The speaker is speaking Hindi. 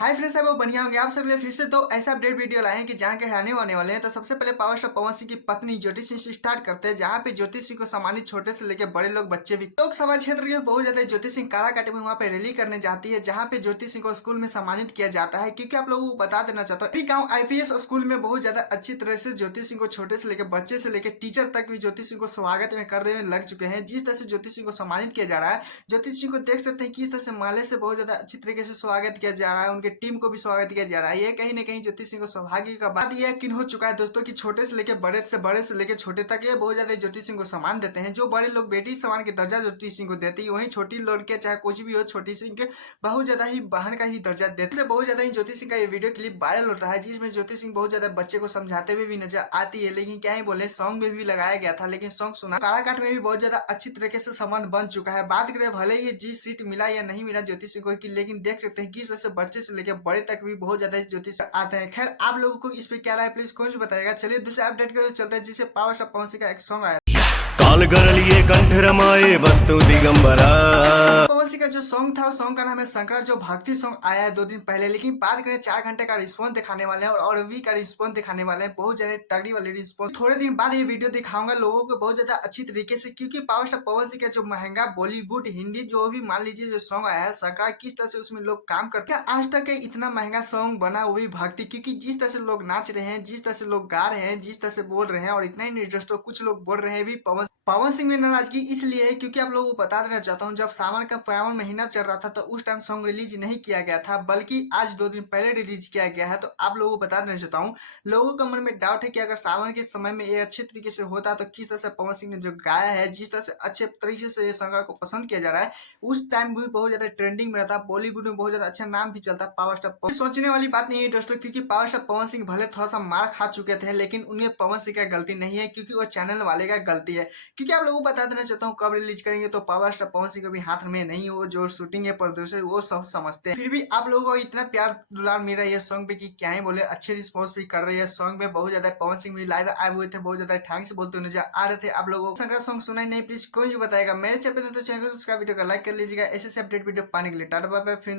हाय फ्रेंड्स, सब बढ़िया होंगे। आप सब लिए फिर से तो ऐसा अपडेट वीडियो लाए हैं कि जान के हैरानी होने वाले हैं। तो सबसे पहले पावर स्टार पवन सिंह की पत्नी ज्योति सिंह से स्टार्ट करते हैं, जहां पे ज्योति सिंह को सम्मानित छोटे से लेकर बड़े लोग बच्चे भी लोकसभा क्षेत्र के बहुत ज्यादा ज्योति सिंह काराकाटी में वहां पे रैली करने जाती है, जहां पे ज्योति सिंह को स्कूल में सम्मानित किया जाता है। क्योंकि आप लोगों को बता देना चाहता हूँ, गाँव आईपीएस स्कूल में बहुत ज्यादा अच्छी तरह से ज्योति सिंह को छोटे से लेकर बच्चे से लेकर टीचर तक भी ज्योति सिंह को स्वागत में कर रहे हैं लग चुके हैं। जिस तरह से ज्योति सिंह को सम्मानित किया जा रहा है, ज्योति सिंह को देख सकते हैं किस तरह से माले से बहुत ज्यादा अच्छी तरीके से स्वागत किया जा रहा है, उनके टीम को भी स्वागत किया जा रहा है। ये कहीं ना कहीं ज्योति सिंह को सौभाग्य का बात यह किन हो चुका है दोस्तों कि छोटे से लेकर बड़े से लेकर छोटे तक ये बहुत ज्यादा ज्योति सिंह को सम्मान देते हैं। जो बड़े लोग बेटी सम्मान के दर्जा ज्योति सिंह को देते हैं, वहीं छोटी लड़के चाहे कुछ भी हो, छोटी सिंह के बहुत ज्यादा ही बहन का ही दर्जा देते हैं। बहुत ज्यादा ही ज्योति सिंह का ये वीडियो क्लिप वायरल हो रहा है, जिसमें ज्योति सिंह बहुत ज्यादा बच्चे को समझाते हुए भी नजर आती है। लेकिन क्या ही बोले, सॉन्ग में भी लगाया गया था, लेकिन सॉन्ग सुना काराकाट में भी बहुत ज्यादा अच्छी तरीके से संबंध बन चुका है। बात करें भले ये जी सीट मिला या नहीं मिला ज्योति सिंह को, लेकिन देख सकते हैं किस तरह से बच्चे से लेकर बड़े तक भी बहुत ज्यादा ज्योति सिंह आते हैं। खैर, आप लोगों को इस पे क्या राय प्लीज कौन बताएगा। चलिए दूसरे अपडेट करते चलते हैं, जिसे पावर स्टार पवन सिंह का एक सॉन्ग आया कालगरलिये कंठ रमाए वस्तु दिगंबरा। पवन सिंह का जो सॉन्ग था, सॉन्ग का नाम है शंकरा, जो भक्ति सॉन्ग आया है 2 दिन पहले। लेकिन बात करें 4 घंटे का रिस्पॉन्स दिखाने वाले हैं और भी का रिस्पॉन्स दिखाने वाले हैं, बहुत ज्यादा तगड़ी वाली रिस्पॉन्स। थोड़े दिन बाद ये वीडियो दिखाऊंगा लोगों को बहुत ज्यादा अच्छी तरीके से, क्योंकि पावर स्टार पवन सिंह का जो महंगा बॉलीवुड हिंदी जो भी मान लीजिए जो सॉन्ग आया है शंकरा, किस तरह से उसमें लोग काम करते हैं। आज तक इतना महंगा सॉन्ग बना वो भी भक्ति, क्योंकि जिस तरह से लोग नाच रहे हैं, जिस तरह से लोग गा रहे हैं, जिस तरह से बोल रहे हैं, और इतना ही इंटरेस्ट कुछ लोग बोल रहे हैं भी पवन सिंह में नाराजगी इसलिए है क्योंकि आप लोगों को बता देना चाहता हूं, जब सावन का पावन महीना चल रहा था तो उस टाइम सॉन्ग रिलीज नहीं किया गया था, बल्कि आज 2 दिन पहले रिलीज किया गया है। तो आप लोगों को बता देना चाहता हूं, लोगों के मन में डाउट है कि अगर सावन के समय में ये अच्छे तरीके से होता तो किस तरह से पवन सिंह ने जो गाया है, जिस तरह से अच्छे तरीके से ये सॉन्ग को पसंद किया जा रहा है, उस टाइम भी बहुत ज्यादा ट्रेंडिंग में रहता, बॉलीवुड में बहुत ज्यादा अच्छा नाम भी चलता पावर स्टार। सोचने वाली बात नहीं है दोस्तों, क्योंकि पावर स्टार पवन सिंह भले थोड़ा सा मार खा चुके थे, लेकिन उन्हें पवन सिंह का गलती नहीं है, क्योंकि वो चैनल वाले का गलती है। क्योंकि आप लोगों को बता देना चाहता हूँ, कब रिलीज करेंगे तो पावर स्टार पवन सिंह को भी हाथ में नहीं, वो जो शूटिंग है प्रोड्यूसर वो सब समझते हैं। फिर भी आप लोगों को इतना प्यार दुलार मिल रहा है सॉन्ग पे कि क्या ही बोले, अच्छे रिस्पॉन्स भी कर रही है सॉन्ग में। बहुत ज्यादा पवन सिंह भी लाइव आए हुए थे, बहुत ज्यादा ठांग से बोलते हुए नजर आ रहे थे। आप लोगों को सॉन्ग सुना ही नहीं, प्लीज कोई भी बताएगा। मेरे चैनल तो चैनल को सब्सक्राइब, वीडियो को लाइक कर लीजिएगा ऐसे अपडेट वीडियो पाने के लिए। Tata bye bye.